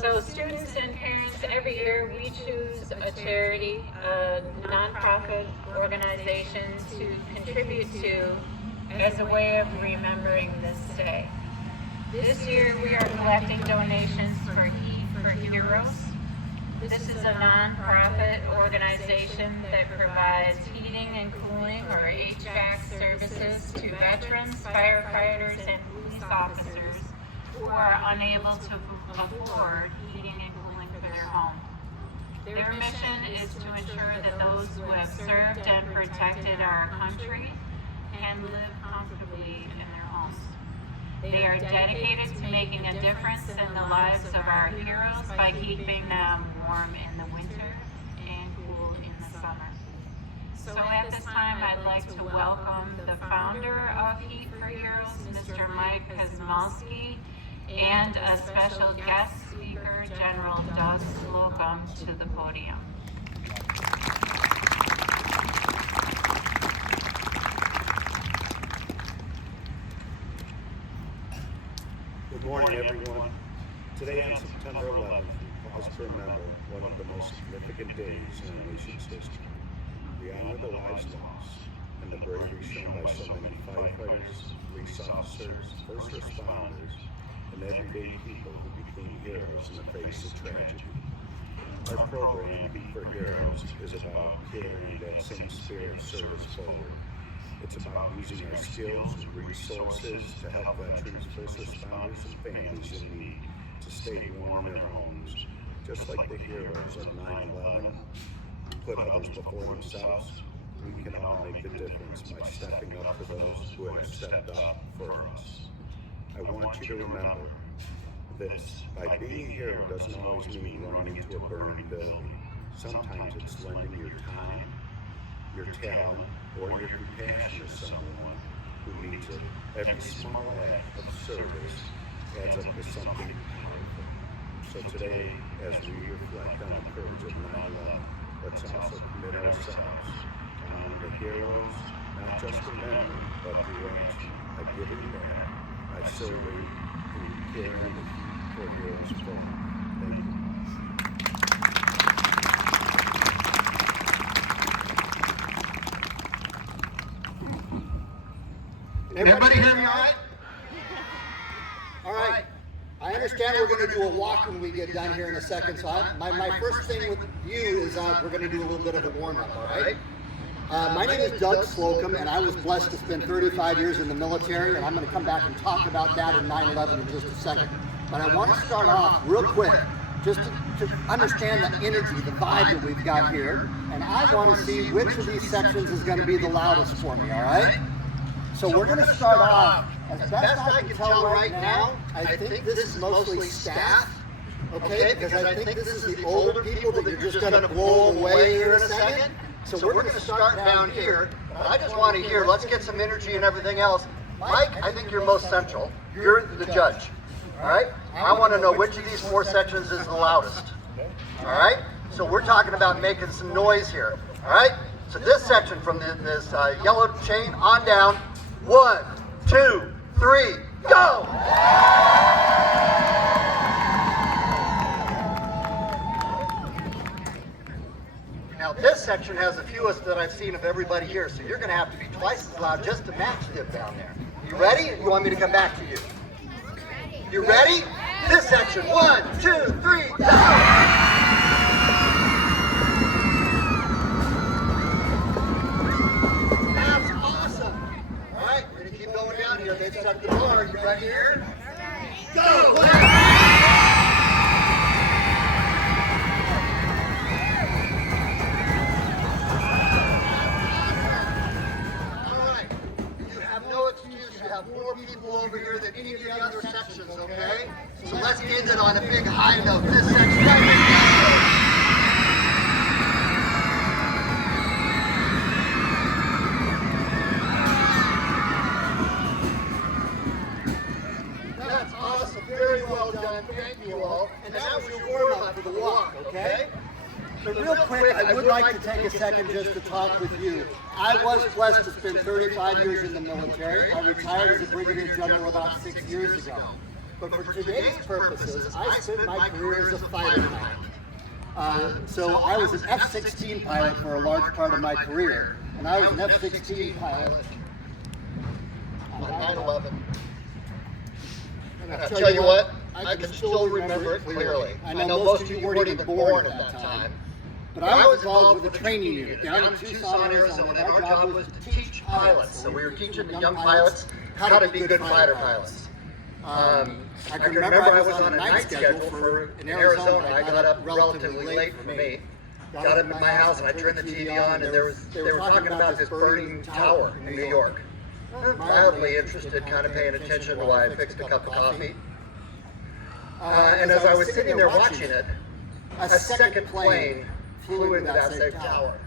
So students and parents, every year we choose a charity, a nonprofit organization to contribute to as a way of remembering this day. This year we are collecting donations for Heat for Heroes. This is a nonprofit organization that provides heating and cooling or HVAC services to veterans, firefighters, and police officers who are unable to afford heating and cooling for their home. Their mission is to ensure that those who have served and protected our country can live comfortably in their homes. They are dedicated to making a difference in the lives of our heroes by keeping them warm in the winter and cool in the summer. So at this time, I'd like to welcome the founder of Heat for Heroes, Mr. Mike Kosmalski, and a special guest speaker, General Doug Slocum, to the podium. Good morning, everyone. Today on September 11th, we pause to remember one of the most significant days in our nation's history. We honor the lives lost and the bravery shown by so many firefighters, police officers, first responders, and everyday people who became heroes in the face of tragedy. Our program, Heat for Heroes, is about carrying that same spirit of service forward. It's about using our skills and resources to help veterans, first responders, and families in need to stay warm in their homes. Just like the heroes of 9/11 put others before themselves, we can all make a difference by stepping up for those who have stepped up for us. I want you to remember this. By being a hero doesn't always mean running into a burning building. Sometimes it's lending your time, your talent, or your compassion to someone who needs it. Every small act of service adds up to something powerful. So today, as we reflect on the courage of 9/11, let's also commit ourselves to honor the heroes, not just in memory, but through action, by giving back, by serving, and caring for heroes forward. Thank you. Everybody hear me all right? All right. I understand we're going to do a walk when we get done here in a second. So my first thing with you is we're going to do a little bit of a warm-up, all right? My name is Doug Slocum, and I was blessed to spend 35 years in the military, and I'm going to come back and talk about that in 9/11 in just a second. But I want to start off real quick, just to understand the energy, the vibe that we've got here, and I want to see which of these sections is going to be the loudest for me, all right? So we're going to start off, as best I can tell right now, I think this is mostly staff, okay? Because I think this is the older people that you're just going to blow away here in a second. So we're going to start down here, but I just want to hear, let's get some energy and everything else. Mike, I think you're most central. You're the judge, all right? I want to know which of these four sections is the loudest, all right? So we're talking about making some noise here, all right? So this section from this yellow chain on down, 1, 2, 3, go! Now this section has the fewest that I've seen of everybody here, so you're going to have to be twice as loud just to match them down there. You ready? Or you want me to come back to you? You ready? This section, 1, 2, 3, go! They set the bar. You ready here? Go! All right. You have no excuse. You have more people over here than any of the other sections, okay? So let's end it on a big high note. This section right here. Thank you all. And that was your warm-up for the walk, okay? So real quick, I would like to take a second just to talk with you. I was blessed to spend 35 years in the military. I retired as a brigadier general about 6 years ago. but for today's purposes, I spent my career as a fighter pilot. So I was an F-16 pilot for a large part of my career, and I was an F-16 pilot on 9/11. And I'll tell you what, I can still remember it clearly. I know most of you weren't even born at that time, but I was involved with a training unit down in Tucson, Arizona, and our job was to teach pilots. So we were teaching the young pilots how to be good fighter pilots. I can remember I was on a night schedule in Arizona. I got up relatively late for me. Got up at my house and I turned the TV on, and they were talking about this burning tower in New York. I'm mildly interested, kind of paying attention while I fixed a cup of coffee. And as I was sitting there watching it, a second plane flew into that same tower.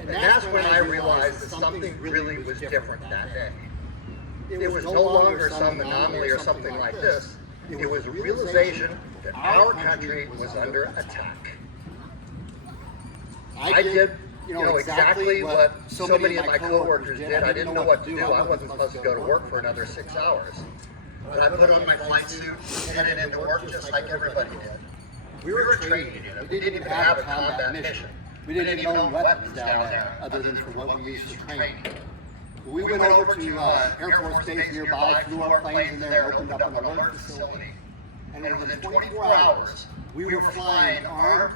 And that's when I realized that something really was different that day. It was no longer some anomaly or something like this. It was a realization that our country was under attack. I did, exactly what so many of my coworkers did. I didn't know what to do. I wasn't supposed to go to work for another 6 hours. But I put on my flight suit and headed into work just like everybody did. We were a training unit. We didn't even have a combat mission. We didn't even own weapons down there, other than for what we used for training. We went over to Air Force Base nearby, flew our planes in there, and opened up an alert facility. And within 24 hours, we were flying armed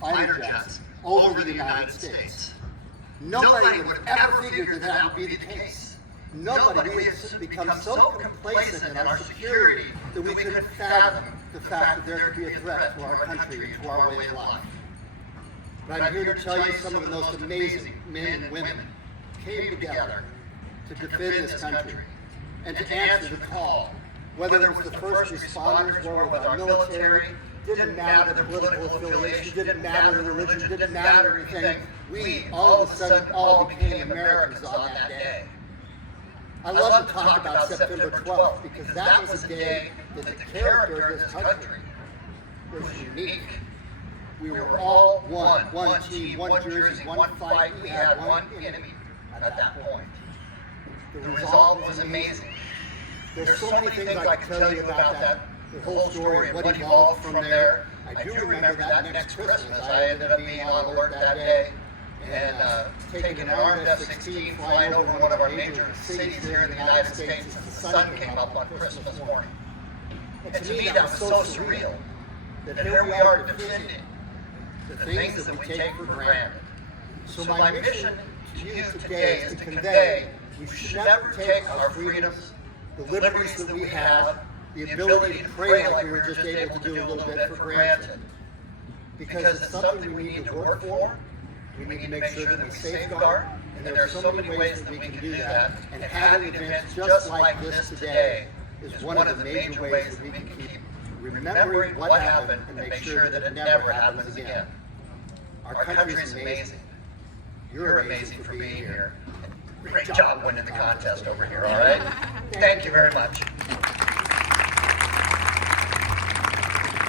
fighter jets over the United States. Nobody would have ever figured that that would be the case. Nobody, we had become so complacent in our security that we couldn't fathom the fact that there could be a threat to our country and to our way of life. But I'm here to tell you some of the most amazing men and women came together to defend this country and to answer the call. Whether it was the first responders or with our military, didn't matter the political affiliation, didn't matter the religion, didn't matter anything. We all of a sudden all became Americans on that day. I love to talk about September 12th because that was a day that the character of this country was unique. We were all one team, one jersey, one fight. We had one enemy at that point. The resolve was amazing. There's so many things I could tell you about that, the whole story and what evolved from there. I do remember that next Christmas, I ended up being on alert that day and taking an armed F-16 flying over one of our major cities here in the United States as the sun came up on Christmas morning. And to me, that was so surreal that here we are defending the things that we take for granted. So my mission to you today is to convey we should never take our freedoms, the liberties that we have, the ability to pray like we were just able to do a little bit for granted. Because it's something we need to work for, we need to make sure that we safeguard, and there are so many ways that we can do that. And having events just like this today is one of the major ways that we can keep remembering what happened and make sure that it never happens again. Our country is amazing. You're amazing for being here. Great job winning the contest over here, all right? Thank you very much.